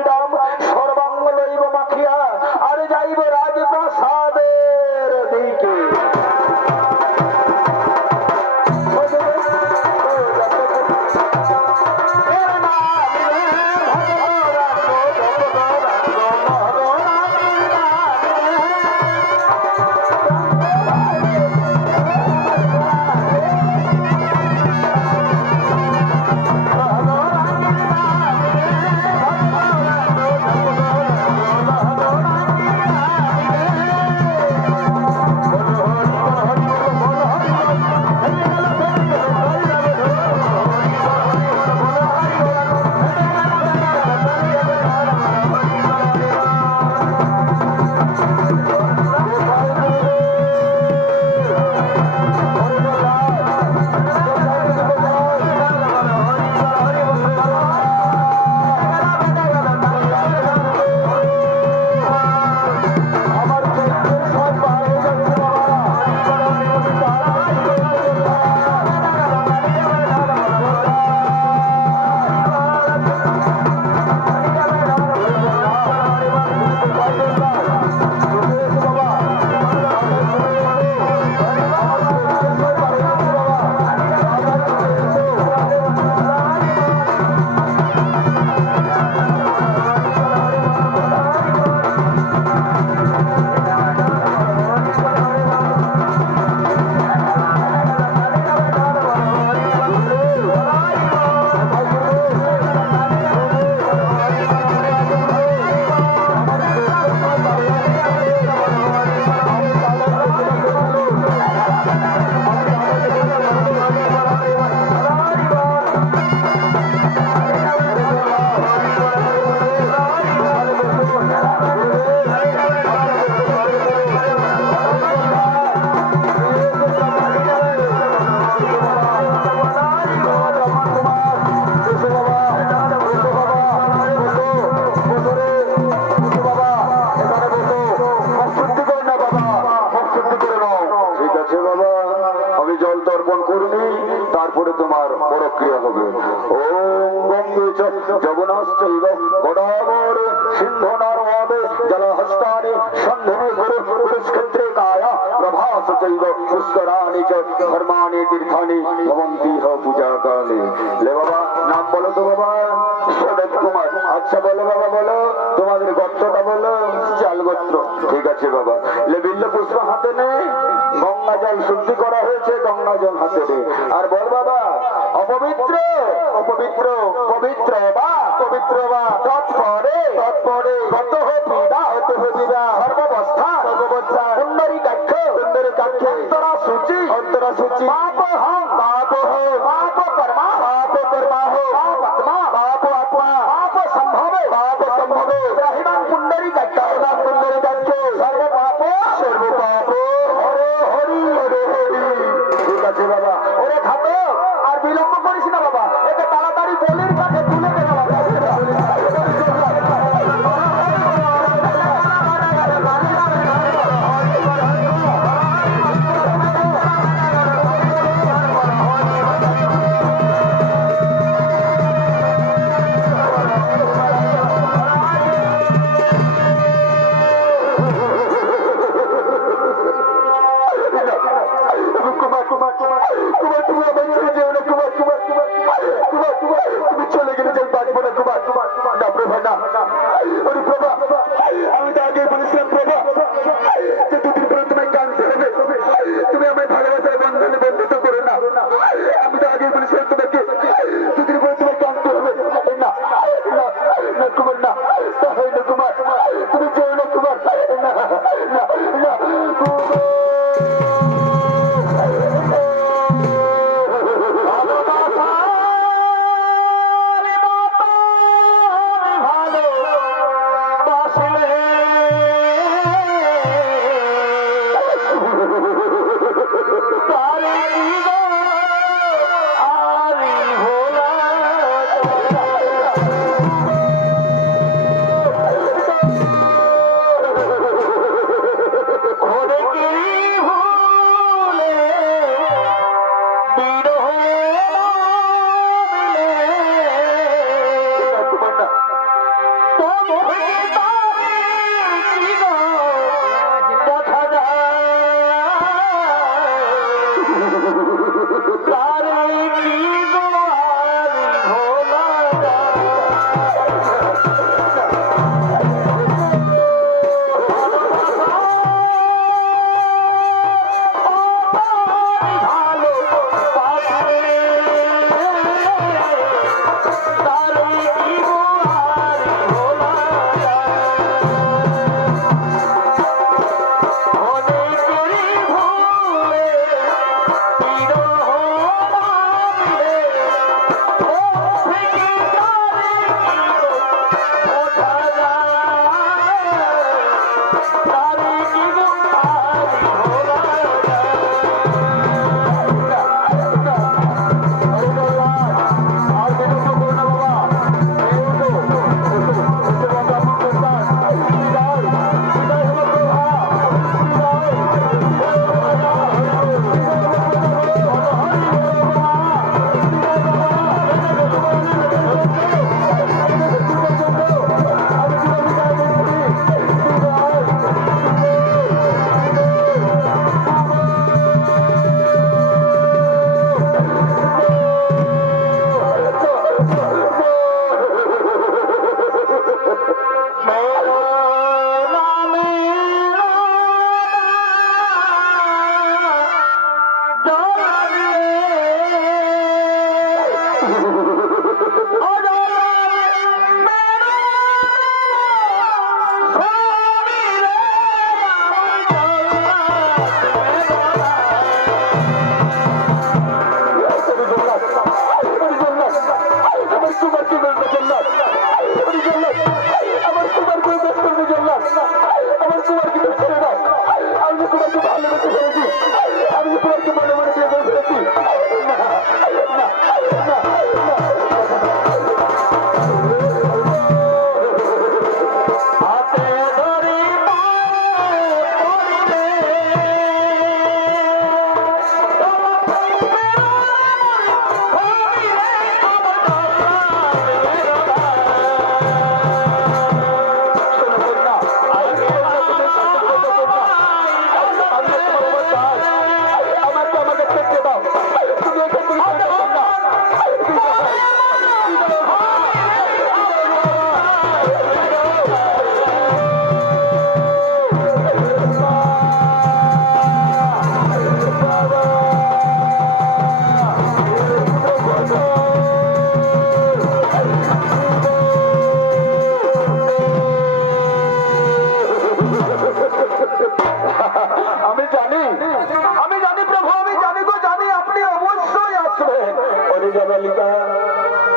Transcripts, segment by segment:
করিলাম সর্বাঙ্গ লইব মাখিয়া আর যাইব রাজপ্রাসাদের দিকে। তারপরে তোমার পরক্রিয়া হবে। ওম গঙ্গে যমুনাশ্চৈব গোদাবরী সিন্ধু নর্মদে জলহস্তানি সন্ধনে পুরস্ক্ষেত্রে কায়া প্রভাসচৈব পুষ্করাণি চ ধর্মাণি তীর্থানি ভবন্তি পূজা কালে। লে বাবা নাম বলো তো বাবা। সদত কুমার। আচ্ছা বলো বাবা, বলো তোমাদের গোত্রটা বলো। চাল গোত্র। ঠিক আছে বাবা। লে বিল্ল পুষ্প হাতে নে, গঙ্গা জল শুদ্ধি করা হয়েছে, গঙ্গা জল হাতে নে। আর বল বাবা অপবিত্র অপবিত্র পবিত্র বা পবিত্র বা তৎপরে তৎপরে গত পীড়া হতে হবিবা সর্বাবস্থা সর্বাবস্থা সুন্দরী কাক্ষ সুন্দরী কাক্ষ অন্তরা সূচি অন্তরা সূচি পাপ হম পাপ হো পাপ কর্মা পাপ কর্মা হো পাপ আত্মা পাপ আত্মা পাপ সম্ভবে পাপ সম্ভবে রাহিমান কুণ্ডরী কাক্ষ রাহিমান কুণ্ডরী কাক্ষ সর্ব পাপ সর্ব পাপ হরে হরি হরে হরি। ঠিক আছে বাবা। ওরে খাতো আর বিলম্ব করিস না বাবা, একে তাড়াতাড়ি বলির কাছে তুলে দে বাবা।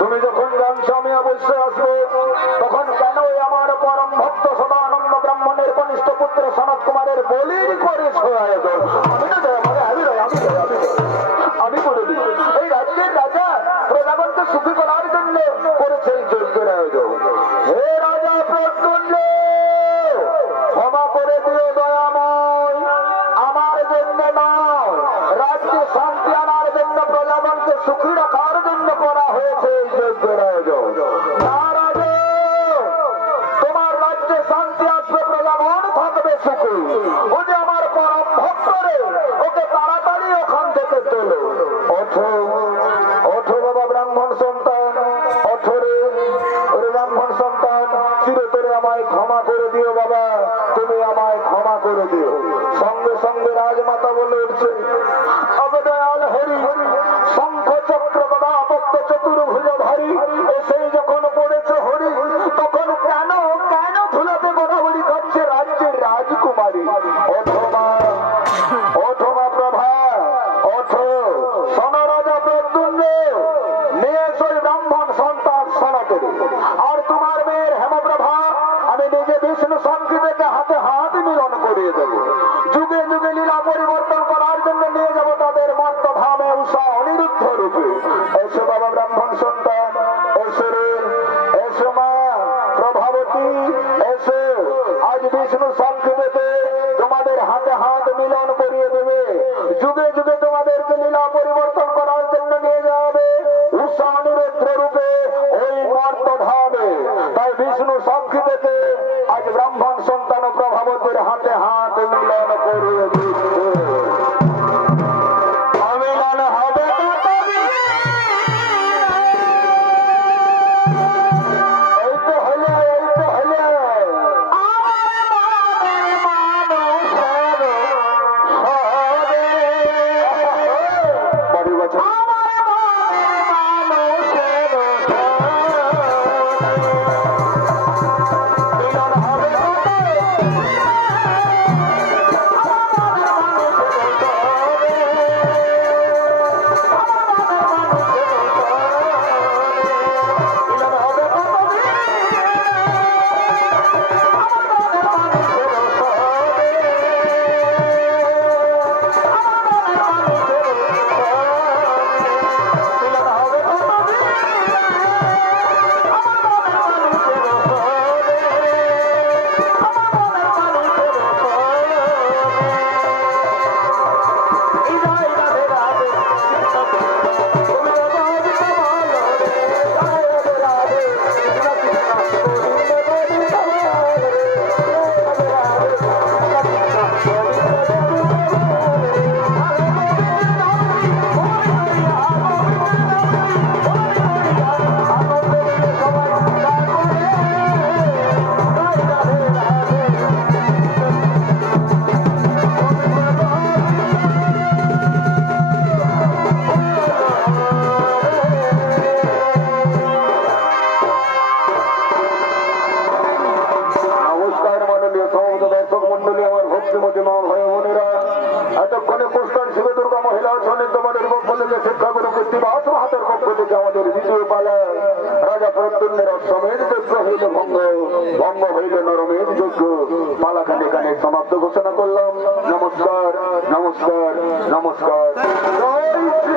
তুমি যখন জানছো আমি অবশ্যই আসবো, তখন কেন আমার পরম ভক্ত সদানন্দ ব্রাহ্মণের কনিষ্ঠ পুত্র সনত কুমারের বলির করেছো আয়োজন? আমি করে দিই। এই রাজ্যের রাজা প্রজাগণকে সুখী করার জন্য করেছে এই যজ্ঞের আয়োজন। হে রাজা প্রদ্যুম্ন, ক্ষমা করে দিও দয়াময়, আমার জন্য নয়, রাজ্যে শান্তি আনার জন্য, প্রজাগণকে সুখী রাখার জন্য করা হয়েছে এই যজ্ঞের আয়োজন। না রাজা, তোমার রাজ্যে শান্তি আসবে, প্রজাগণ থাকবে সুখী। ও যে আমার পরম ভক্ত রে, ওকে তাড়াতাড়ি ওখান থেকে তোলো। ওঠো ওঠো বাবা ব্রাহ্মণ সন্তান, ওঠো রে। ওরে ব্রাহ্মণ সন্তান, চিরতরে আমায় ক্ষমা করে দিও বাবা, তুমি আমায় ক্ষমা করে দিও। সঙ্গে সঙ্গে রাজমাতা বলে উঠছে, অবদয়াল হরি, শঙ্খ চক্র গদা পদ্ম চতুর্ভুজ ধারী, এসেই যখন পড়েছে হরি, তখন কেন কেন ধুলাতে বরাবরি খাচ্ছে রাজ্যের রাজকুমারী। ওঠো মা, ওঠো মা প্রভা, ওঠো। শোনো রাজা প্রদ্যুম্ন, নিয়ে এসো ব্রাহ্মণ সন্তান সনাতনী আর তোমার মেয়ের হেমপ্রভা। আমি নিজে বিষ্ণু সংকীর্ণকে হাতে হাত মিলন করিয়ে দেবো। যুগে যুগে লীলা পরিবর্তন করার জন্য নিয়ে যাব তাদের মর্ত ধামে উষা অনিরুদ্ধ রূপে। এসো বাবা ব্রাহ্মণ সন্তান, এসো রে, এসো মা প্রভাবতী, এসো। আজ বিষ্ণু সংকীর্ণকে তোমাদের হাতে হাত মিলন করিয়ে দেবে। যুগে যুগে তোমাদেরকে লীলা পরিবর্তন করার জন্য নিয়ে যাবে উষা অনিরুদ্ধ রূপে ওই মর্ত ধামে। তাই বিষ্ণু সংকীর্ণকে আজ ব্রাহ্মণ সন্তান প্রভাবতীর হাতে হাত মিলন করিয়ে দিচ্ছে। অমিলন হবে এই তো হলে, এই তো হলে বাড়ি বছর মিলন হবে। শনি তোমাদের পক্ষ থেকে শিক্ষাগুরু কৃত্তিবাস মাহাতের পক্ষ থেকে আমাদের দ্বিতীয় পালায় রাজা প্রত্যুন্নের অশ্বমেধ যজ্ঞ হইল ভঙ্গ, ভঙ্গ হইল নরমেধ যজ্ঞ। পালাখানে এখানে সমাপ্ত ঘোষণা করলাম। নমস্কার, নমস্কার, নমস্কার। জয় শ্রী